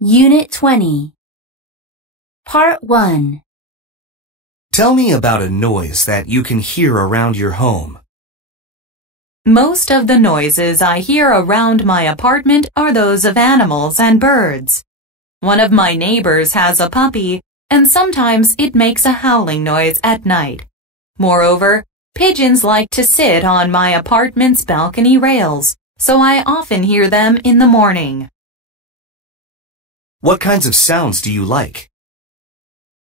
Unit 20. Part 1. Tell me about a noise that you can hear around your home. Most of the noises I hear around my apartment are those of animals and birds. One of my neighbors has a puppy, and sometimes it makes a howling noise at night. Moreover, pigeons like to sit on my apartment's balcony rails, so I often hear them in the morning. What kinds of sounds do you like?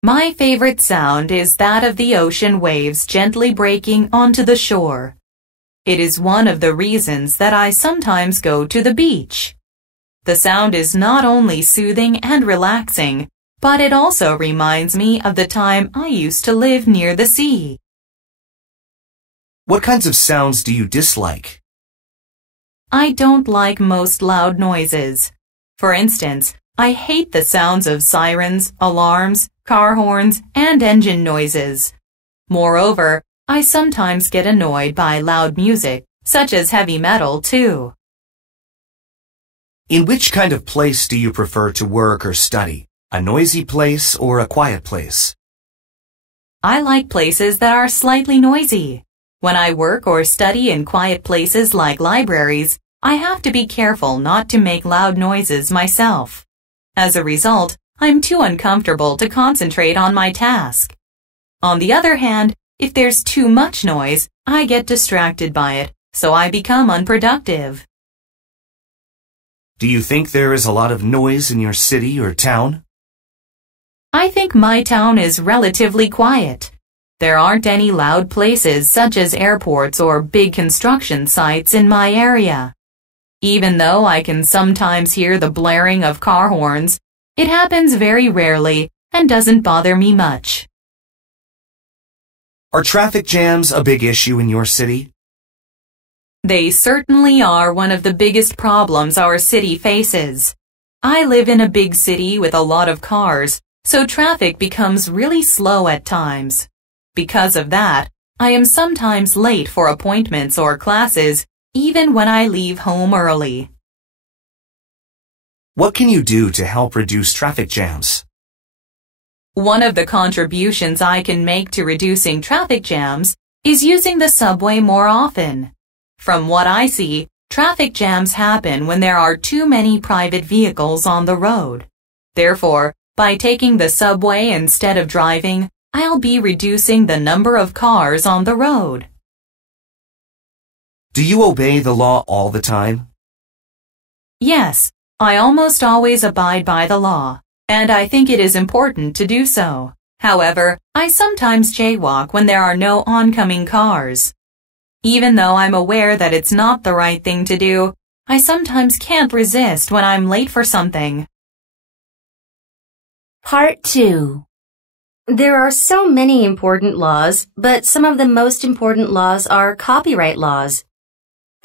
My favorite sound is that of the ocean waves gently breaking onto the shore. It is one of the reasons that I sometimes go to the beach. The sound is not only soothing and relaxing, but it also reminds me of the time I used to live near the sea. What kinds of sounds do you dislike? I don't like most loud noises. For instance, I hate the sounds of sirens, alarms, car horns, and engine noises. Moreover, I sometimes get annoyed by loud music, such as heavy metal, too. In which kind of place do you prefer to work or study? A noisy place or a quiet place? I like places that are slightly noisy. When I work or study in quiet places like libraries, I have to be careful not to make loud noises myself. As a result, I'm too uncomfortable to concentrate on my task. On the other hand, if there's too much noise, I get distracted by it, so I become unproductive. Do you think there is a lot of noise in your city or town? I think my town is relatively quiet. There aren't any loud places such as airports or big construction sites in my area. Even though I can sometimes hear the blaring of car horns, it happens very rarely and doesn't bother me much. Are traffic jams a big issue in your city? They certainly are one of the biggest problems our city faces. I live in a big city with a lot of cars, so traffic becomes really slow at times. Because of that, I am sometimes late for appointments or classes, even when I leave home early. What can you do to help reduce traffic jams? One of the contributions I can make to reducing traffic jams is using the subway more often. From what I see, traffic jams happen when there are too many private vehicles on the road. Therefore, by taking the subway instead of driving, I'll be reducing the number of cars on the road. Do you obey the law all the time? Yes, I almost always abide by the law, and I think it is important to do so. However, I sometimes jaywalk when there are no oncoming cars. Even though I'm aware that it's not the right thing to do, I sometimes can't resist when I'm late for something. Part 2. There are so many important laws, but some of the most important laws are copyright laws.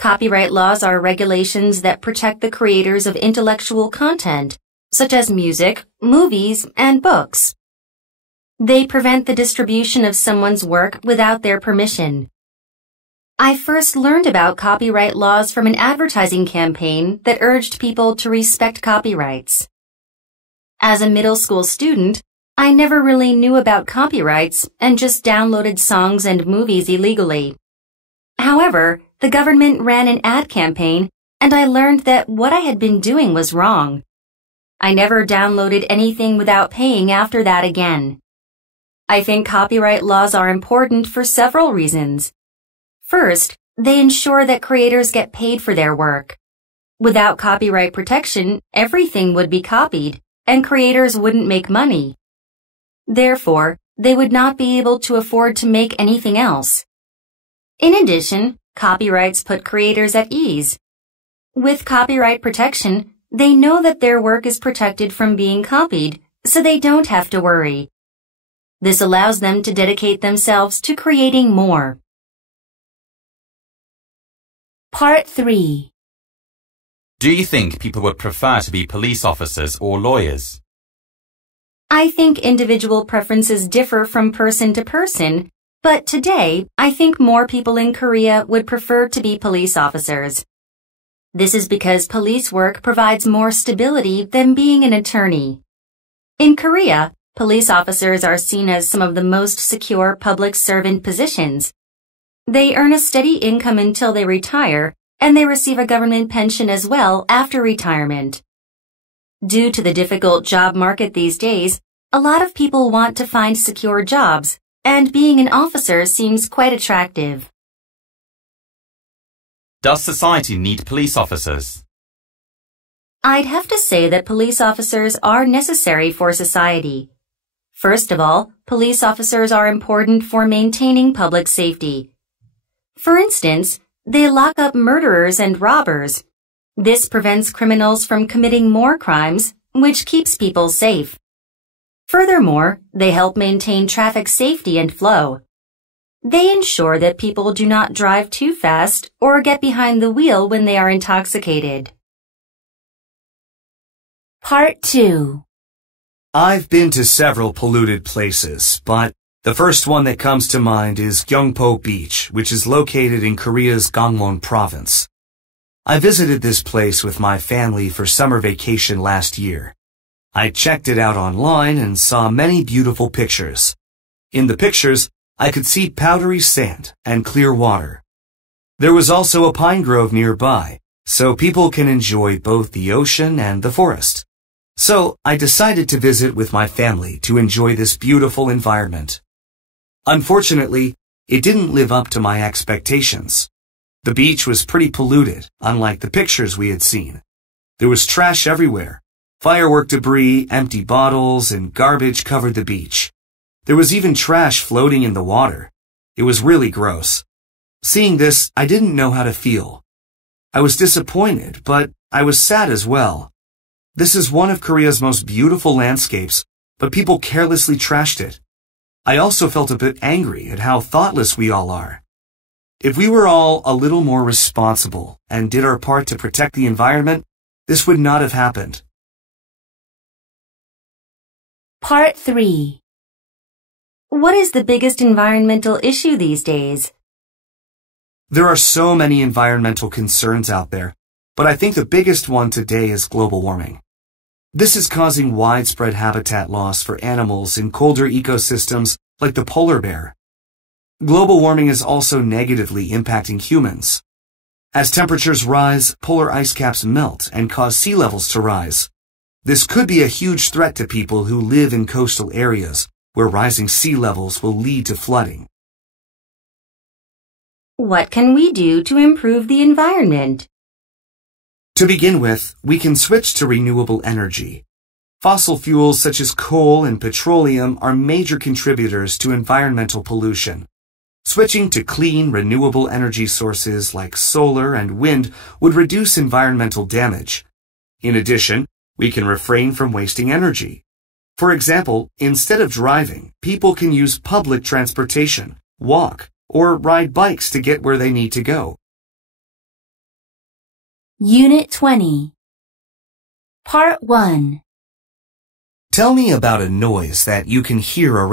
Copyright laws are regulations that protect the creators of intellectual content, such as music, movies, and books. They prevent the distribution of someone's work without their permission. I first learned about copyright laws from an advertising campaign that urged people to respect copyrights. As a middle school student, I never really knew about copyrights and just downloaded songs and movies illegally. However, the government ran an ad campaign, and I learned that what I had been doing was wrong. I never downloaded anything without paying after that again. I think copyright laws are important for several reasons. First, they ensure that creators get paid for their work. Without copyright protection, everything would be copied, and creators wouldn't make money. Therefore, they would not be able to afford to make anything else. In addition, copyrights put creators at ease. With copyright protection, they know that their work is protected from being copied, so they don't have to worry. This allows them to dedicate themselves to creating more. Part 3. Do you think people would prefer to be police officers or lawyers? I think individual preferences differ from person to person, but today I think more people in Korea would prefer to be police officers. This is because police work provides more stability than being an attorney. In Korea, police officers are seen as some of the most secure public servant positions. They earn a steady income until they retire, and they receive a government pension as well after retirement. Due to the difficult job market these days, a lot of people want to find secure jobs, and being an officer seems quite attractive. Does society need police officers? I'd have to say that police officers are necessary for society. First of all, police officers are important for maintaining public safety. For instance, they lock up murderers and robbers. This prevents criminals from committing more crimes, which keeps people safe. Furthermore, they help maintain traffic safety and flow. They ensure that people do not drive too fast or get behind the wheel when they are intoxicated. Part 2. I've been to several polluted places, but the first one that comes to mind is Gyeongpo Beach, which is located in Korea's Gangwon province. I visited this place with my family for summer vacation last year. I checked it out online and saw many beautiful pictures. In the pictures, I could see powdery sand and clear water. There was also a pine grove nearby, so people can enjoy both the ocean and the forest. So I decided to visit with my family to enjoy this beautiful environment. Unfortunately, it didn't live up to my expectations. The beach was pretty polluted, unlike the pictures we had seen. There was trash everywhere. Firework debris, empty bottles, and garbage covered the beach. There was even trash floating in the water. It was really gross. Seeing this, I didn't know how to feel. I was disappointed, but I was sad as well. This is one of Korea's most beautiful landscapes, but people carelessly trashed it. I also felt a bit angry at how thoughtless we all are. If we were all a little more responsible and did our part to protect the environment, this would not have happened. Part 3. What is the biggest environmental issue these days? There are so many environmental concerns out there, but I think the biggest one today is global warming. This is causing widespread habitat loss for animals in colder ecosystems like the polar bear. Global warming is also negatively impacting humans. As temperatures rise, polar ice caps melt and cause sea levels to rise. This could be a huge threat to people who live in coastal areas, where rising sea levels will lead to flooding. What can we do to improve the environment? To begin with, we can switch to renewable energy. Fossil fuels such as coal and petroleum are major contributors to environmental pollution. Switching to clean, renewable energy sources like solar and wind would reduce environmental damage. In addition, we can refrain from wasting energy. For example, instead of driving, people can use public transportation, walk, or ride bikes to get where they need to go. Unit 20. Part 1. Tell me about a noise that you can hear around.